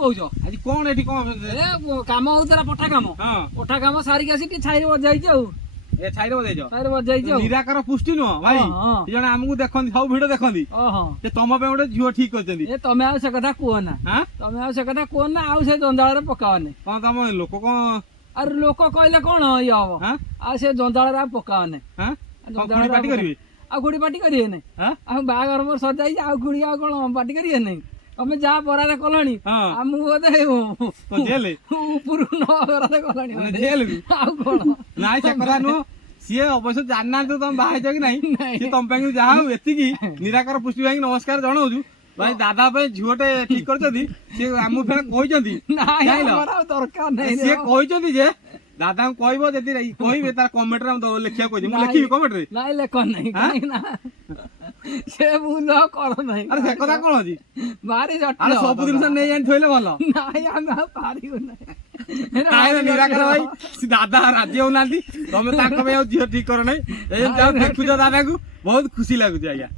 କହୁଛ ଆଜି କଣ ଏଠି କଣ ଏ କାମ ହଉଥିଲା ପଠା କାମ ସାରିକି ଆସି ଟିକେ ଛାଇରେ ବଜାଇଛି ଆଉ ଏ ଛାଇରେ ବଜେଇଛ ଛାଇରେ ବଜାଇଛି ଆଉ ନିରାକାର ପୁଷ୍ଟି ନୁହଁ ଭାଇ ସେ ଜଣେ ଆମକୁ ଦେଖନ୍ତି ସବୁ ଭିଡ ଦେଖନ୍ତି ସେ ତମ ପାଇଁ ଗୋଟେ ଝିଅ ଠିକ କରିଛନ୍ତି ଏ ତମେ ଆଉ ସେ କଥା କୁହ ନା ତମେ ଆଉ ସେ କଥା କୁହ ନା ଆଉ ସେ ଜଞ୍ଜାଳରେ ପକାଅନି କଣ ତମ ଲୋକ କଣ ଆରେ ଲୋକ କହିଲେ କଣ ଇଏ ହବ ଆଉ ସେ ଜଞ୍ଜାଳରେ ଆଉ ପକାଅନି ପାଟି କରିବେ ଆଉ ଗୁଡି ପାଟି କରିବେନି ଆଉ ବାହାଘର ମୋର ସଜାଇଛି ଆଉ ଗୁଡି ଆଉ କଣ ପାଟି କରିବେ ନାଇଁ ତମେ ଯାହା ବରାଦ କଲଣି ଆମକୁ ବୋଧେ ଉପରକୁ ବରାଦ କଲଣି ଆଉ କଣ ନାଇଁ ସେ କଥା ନୁହଁ ସିଏ ଅବଶ୍ୟ ଜାଣିନାହାନ୍ତି ତମେ ବାହା ହେଇଛ କି ନାଇଁ ସିଏ ତମ ପାଇଁ ଯାହା ହଉ ଏତିକି ନିରାକାର ପୁଷ୍ଟି ଭାଇକି ନମସ୍କାର ଜଣାଉଛୁ ଭାଇ ଦାଦା ପାଇଁ ଝିଅଟେ ଠିକ କରିଛନ୍ତି ସିଏ ଆମକୁ ଫେରେ କହିଛନ୍ତି ଦରକାର ନାହିଁ ସିଏ କହିଛନ୍ତି ଯେ ଦାଦାଙ୍କୁ କହିବ ଯଦି କହିବେ ତାର କମେଣ୍ଟରେ ଲେଖିବାକୁ କହିଛି ମୁଁ ଲେଖିବି କମେଣ୍ଟରେ ନାଇଁ ଲେଖ ନାହିଁ କାହିଁକି ନା ସେ ଭୁଲ କର ନାହିଁ ଆରେ ସେ କଥା କଣ ଅଛି ଭାରି ଆରେ ସବୁ ଜିନିଷ ନେଇ ଆଣି ଥୋଇଲେ ଭଲ ନାଇଁ ଆମେ ଆଉ ପାରିବୁ ନାହିଁ ନିରାକାର ଭାଇ ଦାଦା ରାଜି ହଉନାହାନ୍ତି ତମେ ତାଙ୍କ ପାଇଁ ଆଉ ଝିଅ ଠିକ କର ନାହିଁ ଦେଖୁଛ ଦାଦାକୁ ବହୁତ ଖୁସି ଲାଗୁଛି ଆଜ୍ଞା।